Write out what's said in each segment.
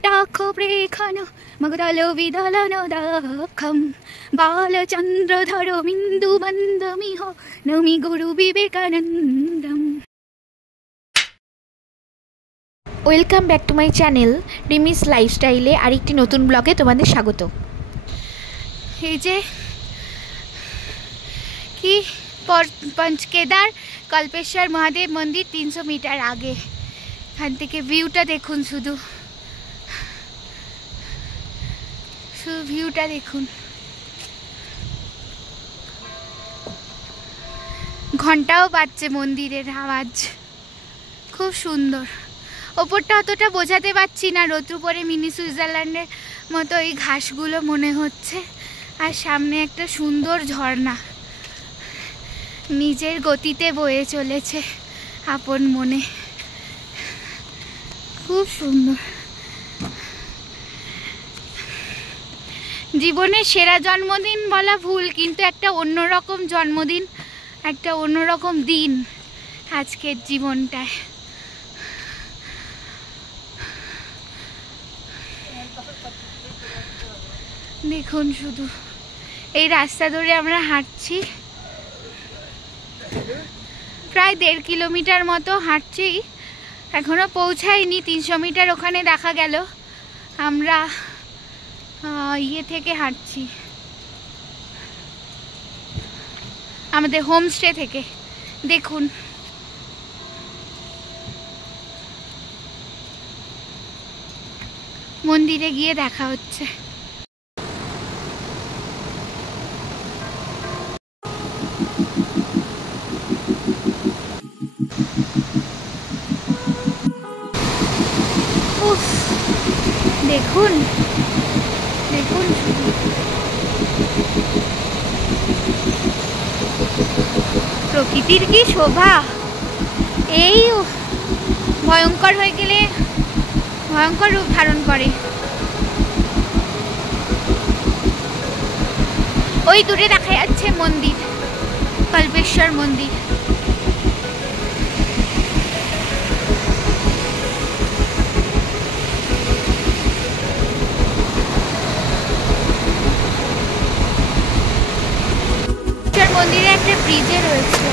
কপোতাক্ষপ্রেক্ষণ মগদলবিদলনদাক্ষম বালচন্দ্রধরমিন্দুবন্দমিহ নমি গুরু বিবেকানন্দম। Welcome back to my channel Rimi's লাইফস্টাইলে আরেকটি নতুন ব্লগে তোমাদের স্বাগত। এই যে কি পঞ্চকেদার কল্পেশ্বর মহাদেব মন্দির 300 মিটার আগে। এখান থেকে ভিউটা দেখুন, শুধু ভিউটা দেখুন। ঘন্টাও বাজছে, মন্দিরের আওয়াজ খুব সুন্দর। ওপরটা অতটা বোঝাতে পারছি না, রোদ্রু পরে মিনি সুইজারল্যান্ডের মতো এই ঘাসগুলো মনে হচ্ছে। আর সামনে একটা সুন্দর ঝর্ণা নিজের গতিতে বয়ে চলেছে আপন মনে, খুব সুন্দর। জীবনের সেরা জন্মদিন বলা ভুল, কিন্তু একটা অন্যরকম জন্মদিন, একটা অন্যরকম দিন আজকের জীবনটায়। দেখুন শুধু এই রাস্তা ধরে আমরা হাঁটছি, প্রায় 1.5 কিলোমিটার মতো হাঁটছি, এখনো পৌঁছাইনি। 300 মিটার ওখানে দেখা গেল। আমরা ইয়ে থেকে হাঁটছি, আমাদের হোমস্টে থেকে। দেখুন মন্দিরে গিয়ে দেখা হচ্ছে। দেখুন দেখুন প্রকৃতির কি শোভা। এই ভয়ঙ্কর হয়ে গেলে ভয়ঙ্কর রূপ ধারণ করে। ওই দূরে দেখা যাচ্ছে মন্দির, কল্পেশ্বর মন্দির। মন্দিরে একটা ব্রিজে রয়েছে,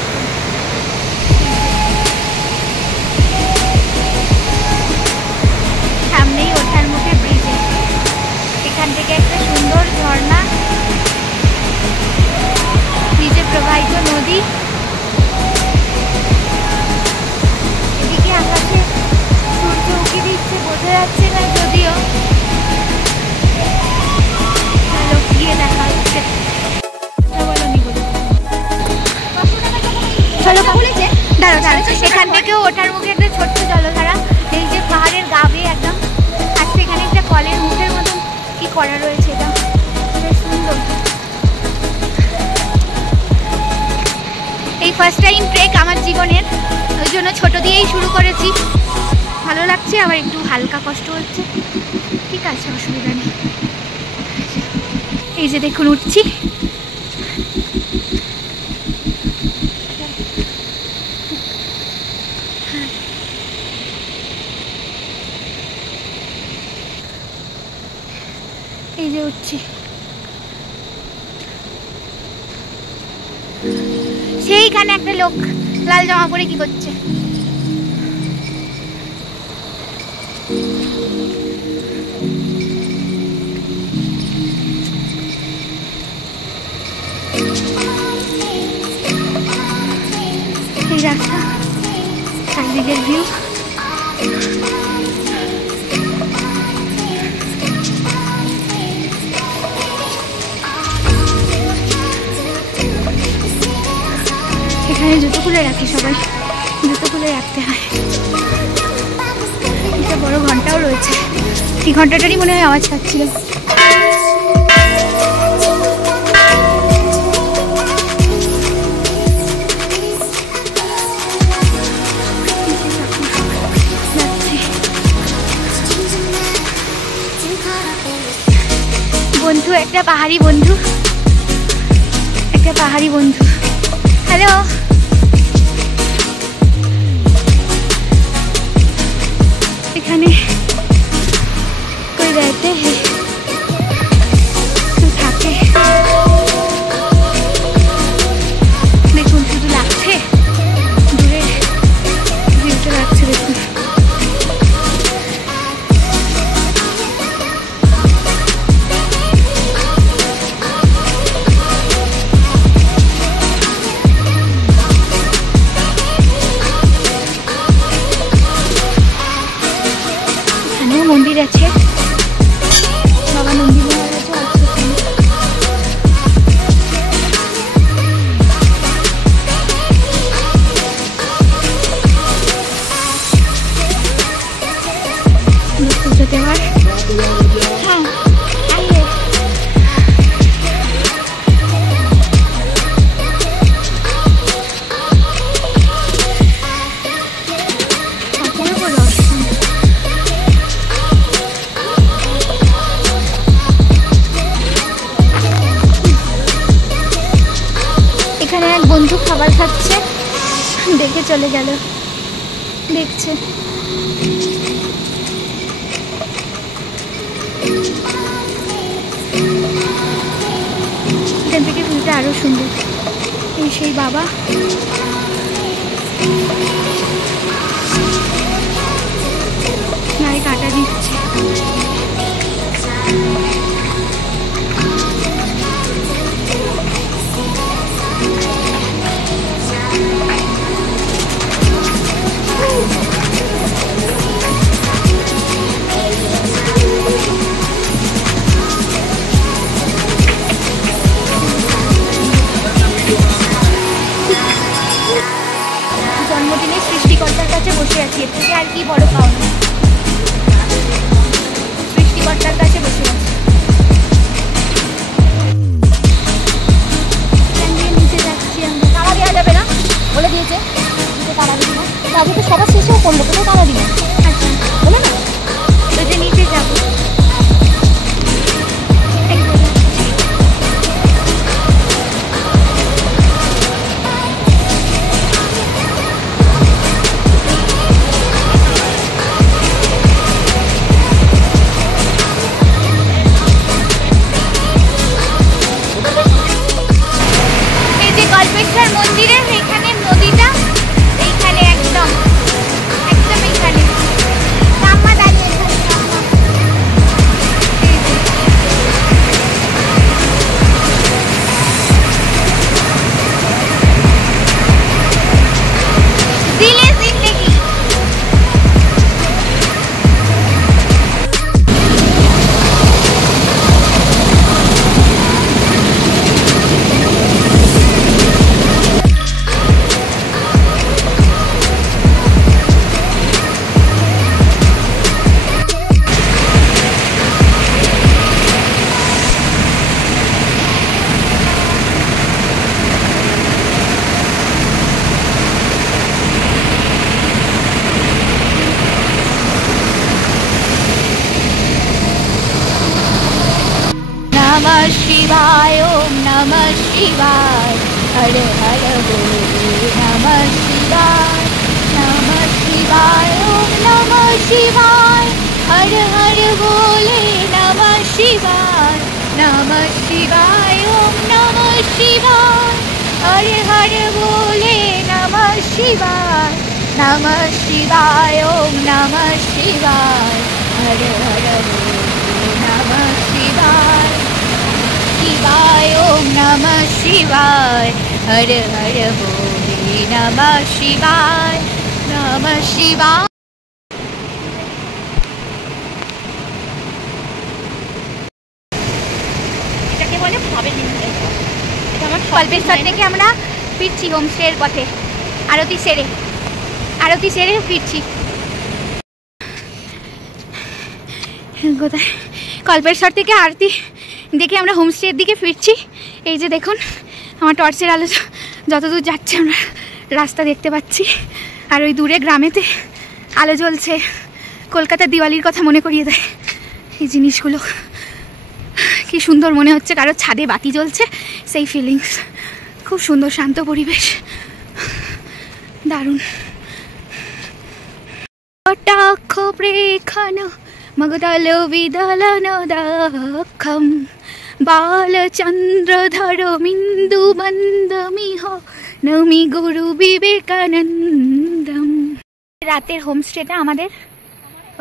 সামনেই ওঠার মুখে ব্রিজে। এখান থেকে একটা সুন্দর ঝর্ণা, ব্রিজে প্রবাহিত নদী। এদিকে আকাশে সূর্য উঁকি দিচ্ছে, বোঝা যাচ্ছে না যদিও। চলো গিয়ে দেখা হচ্ছে। এখান থেকেও ওঠার মুখে একটা ছোট্ট জলধারা, এই যে পাহাড়ের গা বেয়ে একদম আসছে। এখানে একটা কলের মুখের মতন কি করা রয়েছে, এটা বেশ সুন্দর। এই ফার্স্ট টাইম ট্রেক আমার জীবনের, ওই জন্য ছোট দিয়েই শুরু করেছি। ভালো লাগছে, আবার একটু হালকা কষ্ট হচ্ছে, ঠিক আছে, অসুবিধা নেই। এই যে দেখুন উঠছি। এই যে উঠছি, সেইখানে একটা লোক লাল জামা পরে কি করছে। এই রাস্তা, চারিদিকের ভিউ। এখানে জুতো খুলে রাখি, সবাই জুতো খুলে রাখতে হয়। একটা বড় ঘন্টাও রয়েছে, এই ঘন্টাটারই মনে হয় আওয়াজ পাচ্ছিল। বন্ধু, একটা পাহাড়ি বন্ধু, একটা পাহাড়ি বন্ধু। হ্যালো, এখানে গেছে। বাবা নন্দী মহারাজও আছে এখানে। পুজো দেওয়ার হ্যাঁ আইয়ে এখানে এক বন্ধু খাবার খাচ্ছে, দেখে চলে গেল, দেখছে। এখান থেকে ভিউটা আরো সুন্দর। এই সেই বাবা, গায়ে কাটা দিচ্ছে। জন্মদিনে সৃষ্টিকর্তার কাছে বসে আছি, এর থেকে আর কি বড় পাওনা। সৃষ্টিকর্তার কাছে বসে আছি। নিচে যাচ্ছি আমরা। তালা দেওয়া যাবে না বলে দিয়েছে, তালা দিবি না। আগে তো সবার শেষেও করলো, তো তালা দিবি না, আচ্ছা বলে না ওই যে নিচে যাবো। কল্পেশ্বর মন্দিরের এখানে নদীটা, এইখানে একদম একদম এইখানে কাম্মা দাঁড়িয়ে দিলে জিন্দেগি। नमः शिवाय ओम नमः शिवाय हर हर बोले नमः शिवाय ओम नमः शिवाय हर हर बोले नमः शिवाय ओम नमः शिवाय हर हर बोले नमः शिवाय ओम नमः शिवाय हर हर बोले नमः शिवाय ओम नमः शिवाय हर हर बोले नमः शिवाय এটাকে বলে ভাবে নিতে। এটা আমার কল্পেশ্বর থেকে আমরা ফিরছি হোমস্টের পথে, আরতি সেরে ফিরছি। কোথায় কল্পেশ্বর থেকে আরতি দেখে আমরা হোমস্টের দিকে ফিরছি। এই যে দেখুন আমার টর্চের আলো যতদূর যাচ্ছে আমরা রাস্তা দেখতে পাচ্ছি, আর ওই দূরে গ্রামেতে আলো জ্বলছে, কলকাতার দিওয়ালির কথা মনে করিয়ে দেয় এই জিনিসগুলো। কি সুন্দর মনে হচ্ছে, কারো ছাদে বাতি জ্বলছে, সেই ফিলিংস। খুব সুন্দর শান্ত পরিবেশ, দারুণ। কটাক্ষ প্রেক্ষণ মগদল বিদলন দাক্ষম বালচন্দ্রধর বিন্দু মন্দমিহ নমি গুরু বিবেকানন্দম। রাতের হোমস্টেটা আমাদের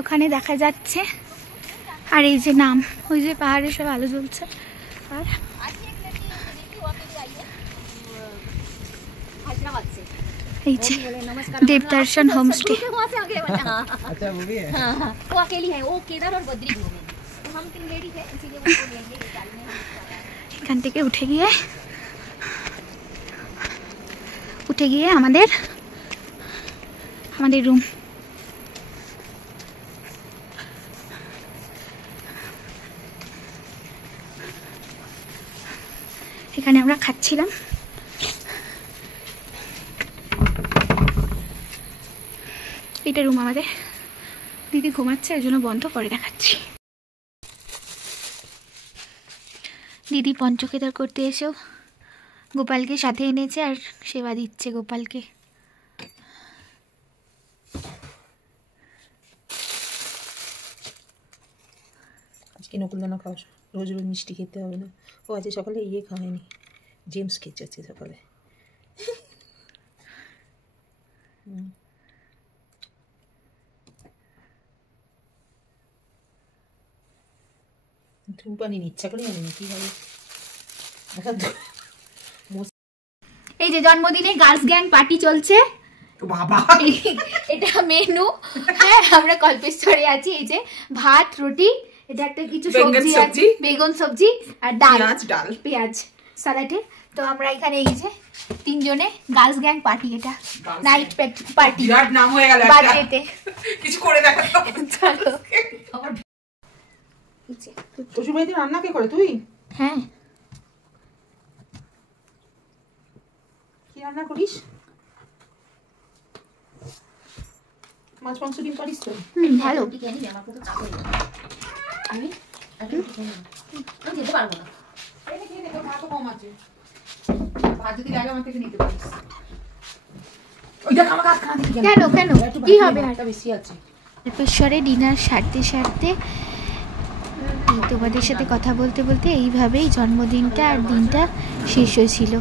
ওখানে দেখা যাচ্ছে, আর এই যে নাম, ওই যে পাহাড়ে সব আলো জ্বলছে। আর এই যে देवदर्शन होमस्टे। वहाँ से आगे बढ़ना। अच्छा वो भी है। हाँ हाँ वो अकेली है, वो केदार और बद्री घूमे तो हम 3 लेडी है इसीलिए उनको लेंगे गाड़ी में। এখান থেকে উঠে গিয়ে আমাদের রুম। এখানে আমরা খাচ্ছিলাম। এটা রুম আমাদের। দিদি ঘুমাচ্ছে, এর জন্য বন্ধ করে দেখাচ্ছি। দিদি পঞ্চকেদার করতে এসেও গোপালকে সাথে এনেছে আর সেবা দিচ্ছে গোপালকে। আজকে নকুলদানা খাওয়া, রোজ রোজ মিষ্টি খেতে হবে না। ও আজকে সকালে ইয়ে খাওয়ায়নি, জেমস খেয়েছে আজকে সকালে। ধূপ আনিনি, ইচ্ছা করে আনিনি, কি হবে। এই যে জন্মদিনে গার্লস গ্যাং পার্টি চলছে। বাবা এটা মেনু। হ্যাঁ আমরা কল্পেশ্বরে আছি। এই যে ভাত, রুটি, এটা একটা কিছু সবজি আছে, বেগুন সবজি আর ডাল, পেঁয়াজ সালাডে। তো আমরা এখানে এই যে 3 জনে গার্লস গ্যাং পার্টি, এটা নাইট পার্টি। বিরাট নাম হয়ে গেল বার্থডেতে কিছু করে দেখাতো। চলো। শ্বশুর বাড়িতে রান্না কে করে? তুই? হ্যাঁ কি রান্না করিস? মাছ মাংস ডিম পারিস তো? ভালো। রুটি খেয়ে নিবি, আমার তো চাপ হয়ে যাবে। আমি রুটি খেয়ে নেবো, আমি যেতে পারবো না। ভাতও কম আছে, ভাত যদি লাগে আমার থেকে নিতে পারিস। ওই দেখ আমার হাত কাঁধে কেন কেন কি হবে? আর বেশি আছে। কল্পেশ্বরে ডিনার সারতে এই তোমাদের সাথে কথা বলতে বলতে এইভাবেই জন্মদিনটা আর দিনটা শেষ হয়েছিল।